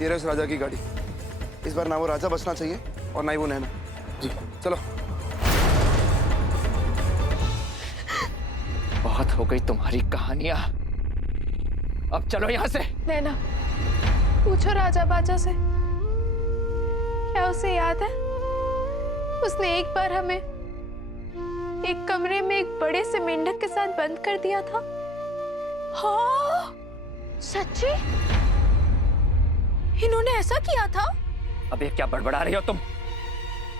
ये रही उस राजा की गाड़ी। इस बार ना वो राजा बचना चाहिए और ना ही वो नैना। जी चलो। बहुत हो गई तुम्हारी कहानियां, अब चलो यहां से। नैना, पूछो राजा बाजा से, क्या उसे याद है? उसने एक बार हमें एक कमरे में एक बड़े से मेंढक के साथ बंद कर दिया था। हाँ, सच्ची? इन्होंने ऐसा किया था? अब ये क्या बड़बड़ा रही हो तुम?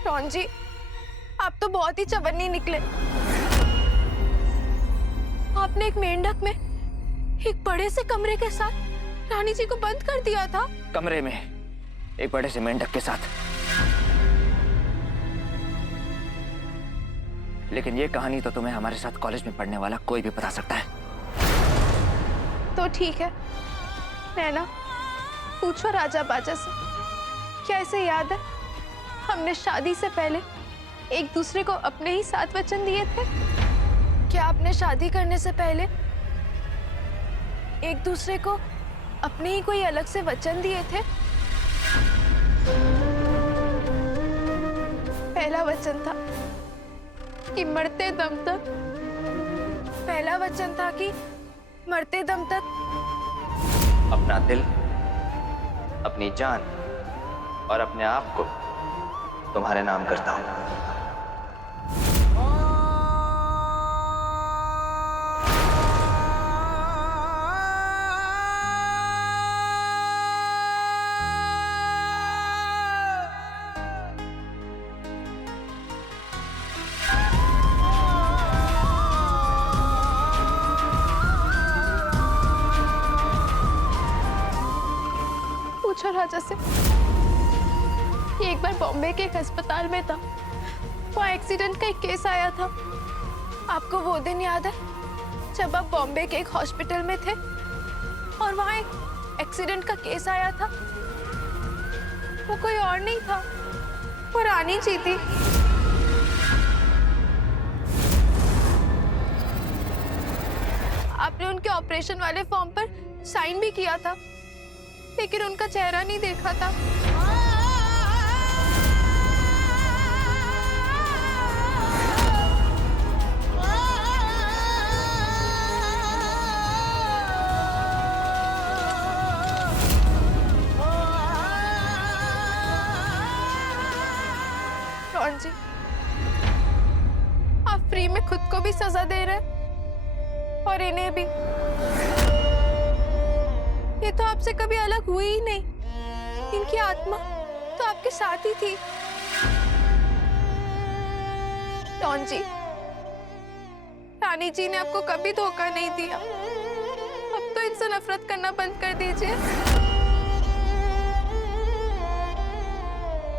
रॉन जी, आप तो बहुत ही चवन्नी निकले। आपने एक मेंढक में एक बड़े से कमरे के साथ रानी जी को बंद कर दिया था। कमरे में एक बड़े से मेंढक के साथ। लेकिन ये कहानी तो तुम्हें हमारे साथ कॉलेज में पढ़ने वाला कोई भी बता सकता है। तो ठीक है नैना, पूछो राजा बाजा से, क्या इसे याद है हमने शादी से पहले एक दूसरे को अपने ही 7 वचन दिए थे? क्या आपने शादी करने से पहले एक दूसरे को अपने ही कोई अलग से वचन दिए थे? पहला वचन था कि मरते दम तक, पहला वचन था कि मरते दम तक अपना दिल, अपनी जान और अपने आप को तुम्हारे नाम करता हूं। पूछो राजा से। ये एक बार बॉम्बे के एक अस्पताल में था, वहाँ एक्सीडेंट का एक केस आया था। आपको वो दिन याद है जब आप बॉम्बे के एक हॉस्पिटल में थे और वहाँ एक एक्सीडेंट का केस आया था? वो कोई और नहीं था, वो रानी जी थी। आपने उनके ऑपरेशन वाले फॉर्म पर साइन भी किया था, लेकिन उनका चेहरा नहीं देखा था। रॉन जी, आप फ्री में खुद को भी सजा दे रहे हैं और इन्हें भी। ये तो आपसे कभी अलग हुई ही नहीं, इनकी आत्मा तो आपके साथ ही थी। रॉन जी, रानी जी ने आपको कभी धोखा नहीं दिया, अब तो इनसे नफरत करना बंद कर दीजिए।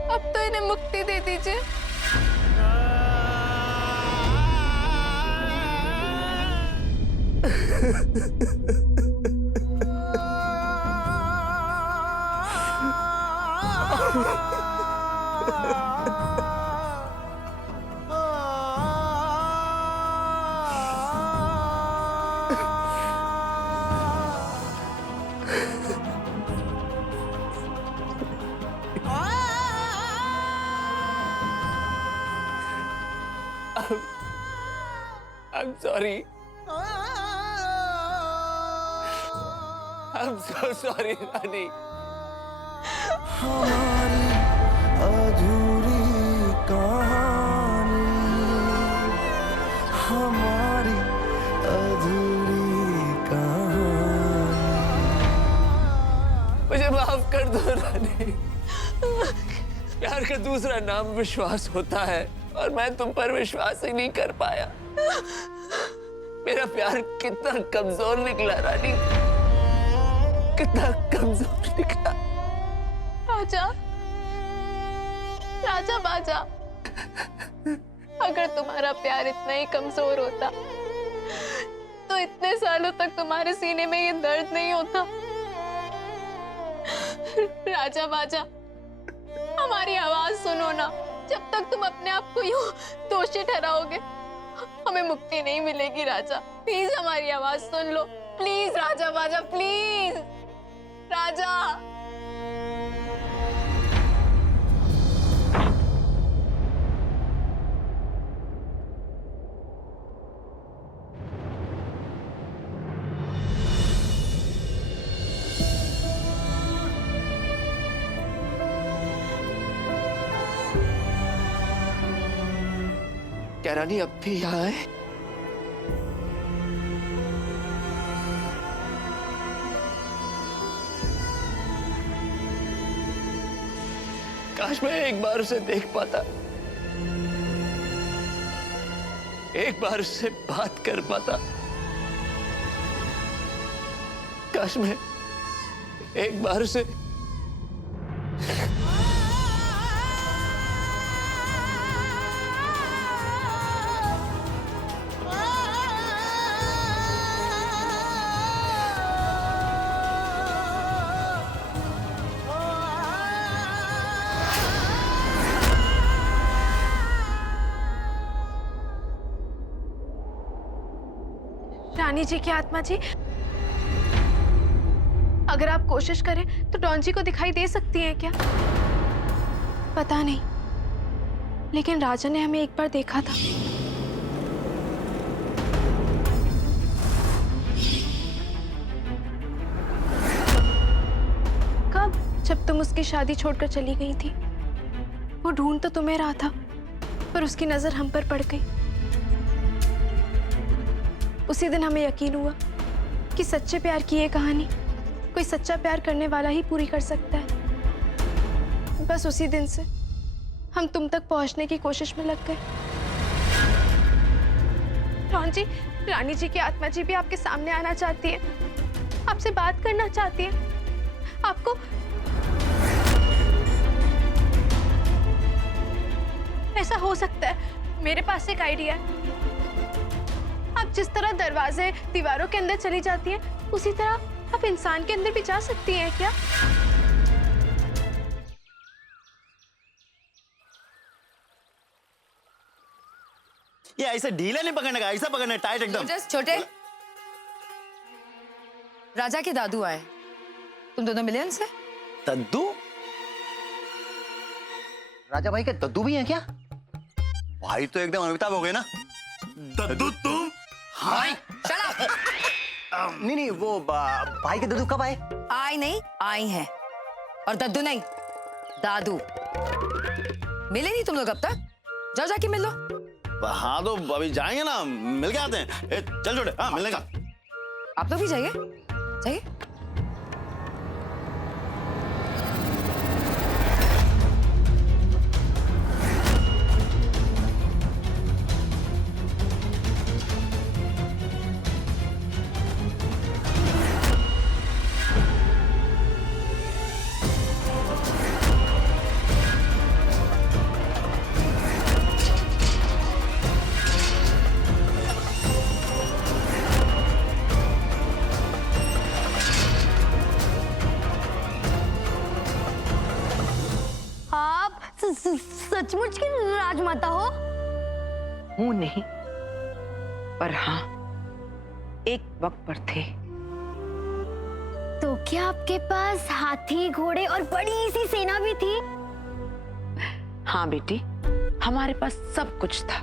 अब तो इन्हें मुक्ति दे दीजिए। I'm sorry. I'm so sorry, Rani. हमारी अधूरी कहानी, हमारी अधूरी कहानी। मुझे माफ कर दो रानी। प्यार का दूसरा नाम विश्वास होता है और मैं तुम पर विश्वास ही नहीं कर पाया। मेरा प्यार कितना कमजोर निकला रानी, कितना कमजोर निकला। राजा, राजा बाजा, अगर तुम्हारा प्यार इतना ही कमजोर होता तो इतने सालों तक तुम्हारे सीने में ये दर्द नहीं होता। राजा बाजा, हमारी आवाज सुनो ना। जब तक तुम अपने आप को यूं दोषी ठहराओगे, हमें मुक्ति नहीं मिलेगी। राजा प्लीज हमारी आवाज सुन लो, प्लीज राजा बाजा, प्लीज राजा। क्या रानी अब भी यहाँ है? काश मैं एक बार उसे देख पाता, एक बार उससे बात कर पाता। काश मैं एक बार उसे रानी जी की आत्मा जी, अगर आप कोशिश करें तो डॉन जी को दिखाई दे सकती हैं क्या? पता नहीं, लेकिन राजा ने हमें एक बार देखा था। कब? जब तुम उसकी शादी छोड़कर चली गई थी। वो ढूंढ तो तुम्हें रहा था, पर उसकी नजर हम पर पड़ गई। उसी दिन हमें यकीन हुआ कि सच्चे प्यार की ये कहानी कोई सच्चा प्यार करने वाला ही पूरी कर सकता है। बस उसी दिन से हम तुम तक पहुंचने की कोशिश में लग गए। रॉन जी, रानी जी की आत्मा जी भी आपके सामने आना चाहती है, आपसे बात करना चाहती है। आपको ऐसा हो सकता है, मेरे पास एक आइडिया है। आप जिस तरह दरवाजे दीवारों के अंदर चली जाती हैं, उसी तरह आप इंसान के अंदर भी जा सकती हैं क्या? ये ऐसे ढीला नहीं पकड़ने का, ऐसा पकड़ना है टाइट एकदम। छोटे राजा के दादू आए, तुम दोनों मिले उनसे? दद्दू? राजा भाई के दद्दू भी हैं क्या? भाई तो एकदम अमिताभ हो गए ना। दद्दू तुम? हाँ। नहीं नहीं, वो भाई के दद्दू कब आए? आई नहीं, आई हैं। और दद्दू नहीं, दादू। मिले नहीं तुम लोग अब तक? जाओ जाके मिल लो। हाँ तो अभी जाएंगे ना, मिल के आते हैं। चल छोटे, हाँ मिलने का। आप लोग भी जाइए, जाइए। सचमुच की राजमाता हो? हूं नहीं, पर हाँ, एक वक्त पर थे। तो क्या आपके पास हाथी, घोड़े और बड़ी सी सेना भी थी? हाँ बेटी, हमारे पास सब कुछ था।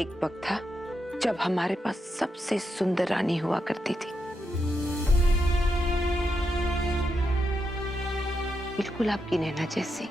एक वक्त था जब हमारे पास सबसे सुंदर रानी हुआ करती थी, बिल्कुल आपकी नैना जैसी।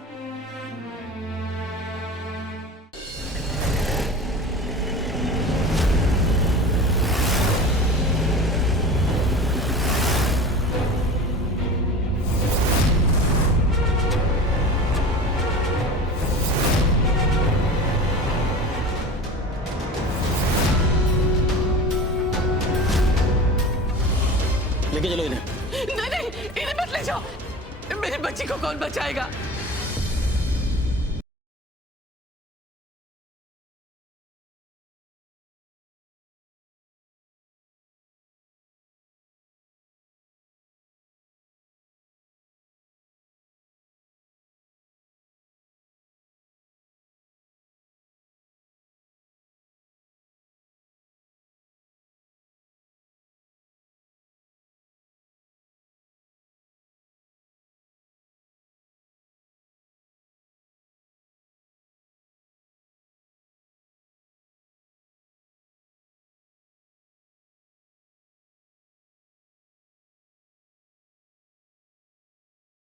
लेके चलो इन्हें। नहीं नहीं, इन्हें मत ले जाओ। मेरी बच्ची को कौन बचाएगा?